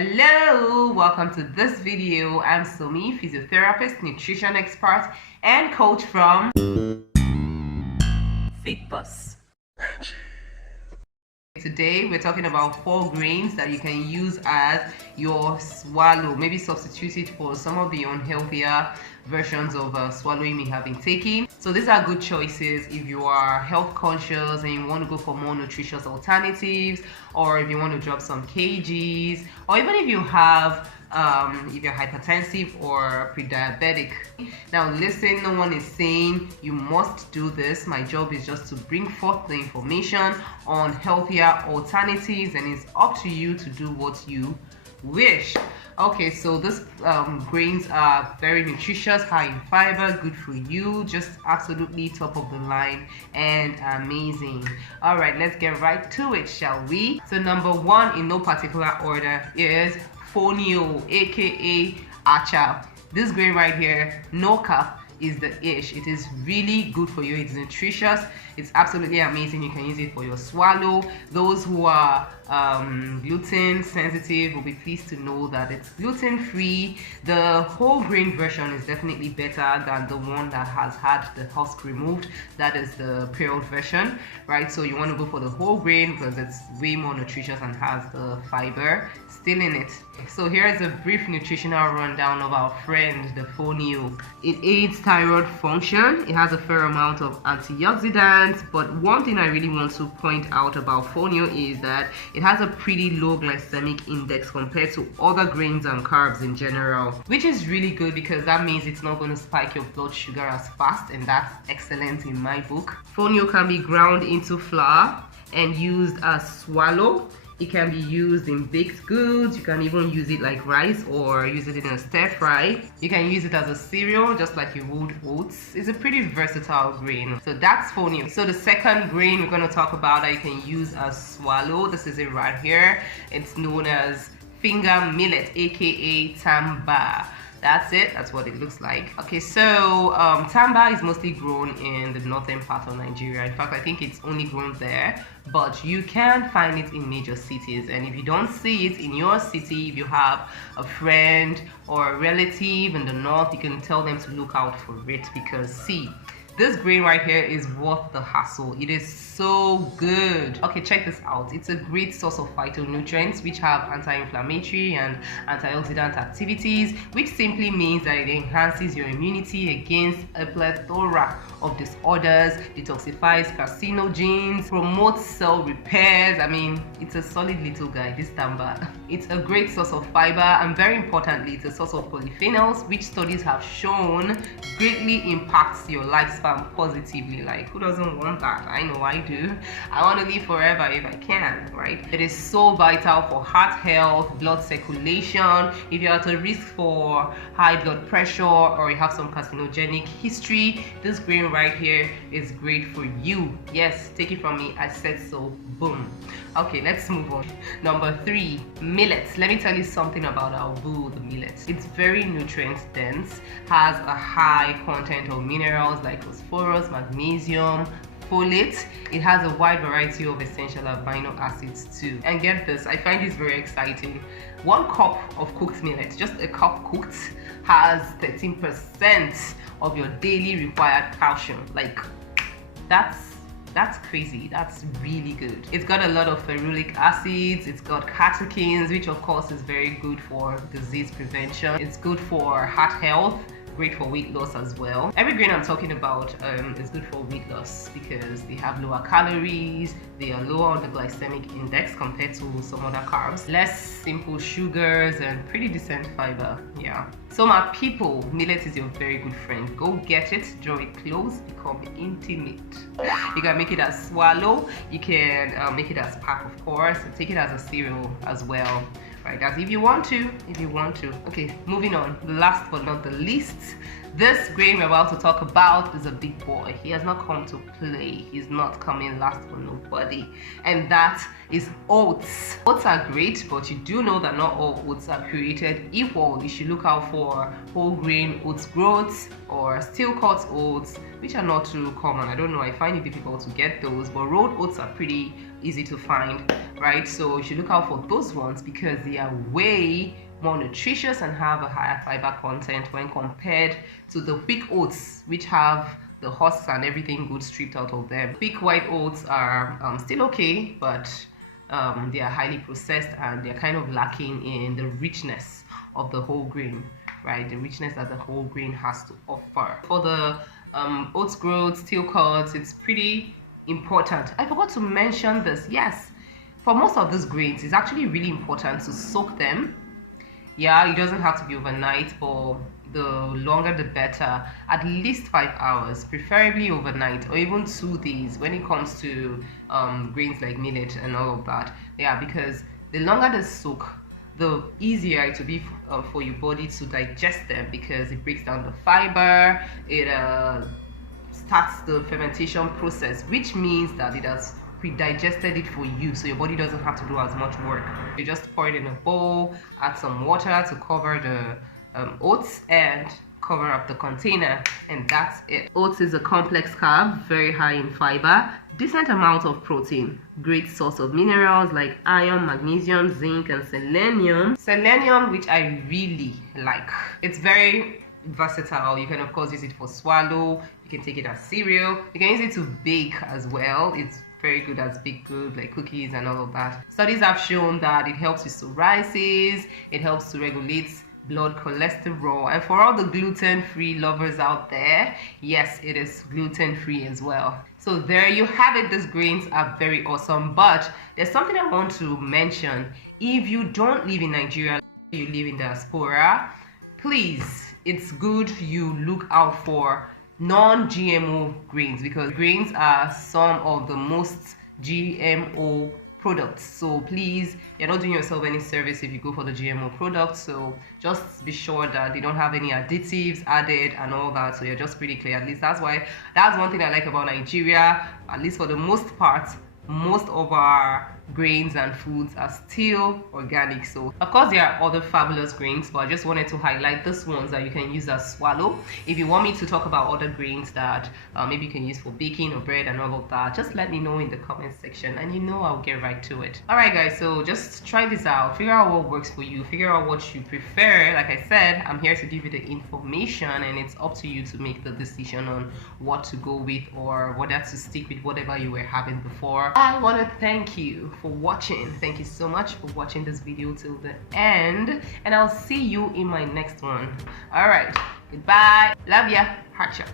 Hello, welcome to this video. I'm Somi, physiotherapist, nutrition expert, and coach from FitBus. Today we're talking about 4 grains that you can use as your swallow. Maybe substitute it for some of the unhealthier versions of swallowing you have been taking. So these are good choices if you are health conscious and you want to go for more nutritious alternatives, or if you want to drop some kgs, or even if you have if you're hypertensive or pre-diabetic. Now listen, no one is saying you must do this. My job is just to bring forth the information on healthier alternatives, and it's up to you to do what you wish. Okay, so these grains are very nutritious, high in fiber, good for you, just absolutely top of the line and amazing. All right, let's get right to it, shall we? So number 1 in no particular order is Fono, aka acha. This grain right here, no cap, is the ish. It is really good for you. It's nutritious. It's absolutely amazing. You can use it for your swallow. Those who are gluten sensitive will be pleased to know that it's gluten free. The whole grain version is definitely better than the one that has had the husk removed. That is the pre-rolled version, right? So you want to go for the whole grain because it's way more nutritious and has the fiber still in it. So here is a brief nutritional rundown of our friend, the Fono. It aids thyroid function. It has a fair amount of antioxidants, but one thing I really want to point out about Fono is that it has a pretty low glycemic index compared to other grains and carbs in general, which is really good because that means it's not going to spike your blood sugar as fast, and that's excellent in my book. Fono can be ground into flour and used as swallow. It can be used in baked goods. You can even use it like rice or use it in a stir fry. You can use it as a cereal just like you would oats. It's a pretty versatile grain. So that's Fono. So the second grain we're going to talk about that you can use as swallow, this is it right here. It's known as finger millet, aka tamba. That's it. That's what it looks like. Okay, so tamba is mostly grown in the northern part of Nigeria. In fact, I think it's only grown there, but you can find it in major cities. And if you don't see it in your city, if you have a friend or a relative in the north, you can tell them to look out for it, because see, this grain right here is worth the hassle. It is so good. Okay, check this out. It's a great source of phytonutrients which have anti-inflammatory and antioxidant activities, which simply means that it enhances your immunity against a plethora of disorders, detoxifies carcinogens, promotes cell repairs. I mean, it's a solid little guy, this tamba. It's a great source of fiber, and very importantly, it's a source of polyphenols, which studies have shown greatly impacts your lifespan positively. Like, who doesn't want that? I know I do. I want to live forever if I can, right? It is so vital for heart health, blood circulation. If you're at a risk for high blood pressure or you have some carcinogenic history, this grain right here is great for you. Yes, take it from me, I said so. Boom. Okay, let's move on. Number 3, millet. Let me tell you something about our boo, the millet. It's very nutrient dense, has a high content of minerals like phosphorus, magnesium, folate. It has a wide variety of essential amino acids too. And get this, I find this very exciting. 1 cup of cooked millet, just a cup cooked, has 13% of your daily required calcium. Like, that's crazy. That's really good. It's got a lot of ferulic acids. It's got catechins, which of course is very good for disease prevention. It's good for heart health, great for weight loss as well. Every grain I'm talking about is good for weight loss because they have lower calories, they are lower on the glycemic index compared to some other carbs, less simple sugars, and pretty decent fiber. Yeah. So my people, millet is your very good friend. Go get it, draw it close, become intimate. You can make it as swallow, you can make it as pack, of course, and take it as a cereal as well. Right, as if you want to. Okay, moving on. Last but not the least, This grain we're about to talk about is a big boy. He has not come to play. He's not coming last for nobody. And that is oats. Oats are great, but you do know that not all oats are created equal. You should look out for whole grain oats growths or steel cut oats, which are not too common. I don't know, I find it difficult to get those, but rolled oats are pretty easy to find, right? So you should look out for those ones because they are way more nutritious and have a higher fiber content when compared to the quick oats, which have the husks and everything good stripped out of them. Quick white oats are still okay, but they are highly processed and they're kind of lacking in the richness of the whole grain, right? The richness that the whole grain has to offer. For the oats growth, steel cuts, it's pretty important. I forgot to mention this. Yes, for most of these grains, it's actually really important to soak them. Yeah, it doesn't have to be overnight, but the longer the better. At least 5 hours, preferably overnight, or even 2 days when it comes to grains like millet and all of that. Yeah, because the longer they soak, the easier it will be for your body to digest them, because it breaks down the fiber, it starts the fermentation process, which means that it has pre-digested it for you, so your body doesn't have to do as much work. You just pour it in a bowl, add some water to cover the oats and cover up the container, and that's it. Oats is a complex carb, very high in fiber, decent amount of protein, great source of minerals like iron, magnesium, zinc, and selenium. Selenium, which I really like. It's very versatile. You can of course use it for swallow, you can take it as cereal, you can use it to bake as well. It's very good as baked goods like cookies and all of that. Studies have shown that it helps with psoriasis, it helps to regulate blood cholesterol, and for all the gluten-free lovers out there, yes, it is gluten-free as well. So there you have it. These grains are very awesome, but there's something I want to mention. If you don't live in Nigeria, you live in diaspora, please, it's good you look out for non-GMO grains, because grains are some of the most GMO products. So please, you're not doing yourself any service if you go for the GMO products. So just be sure that they don't have any additives added and all that, so you're just pretty clear. At least that's one thing I like about Nigeria. At least for the most part, most of our grains and foods are still organic. So of course there are other fabulous grains, but I just wanted to highlight these ones that you can use as swallow. If you want me to talk about other grains that maybe you can use for baking or bread and all of that, just let me know in the comment section and I'll get right to it. All right guys, so just try this out, figure out what works for you, figure out what you prefer. Like I said, I'm here to give you the information, and it's up to you to make the decision on what to go with or whether to stick with whatever you were having before. I want to thank you for watching. Thank you so much for watching this video till the end, and I'll see you in my next one. All right, goodbye, love ya, heart ya.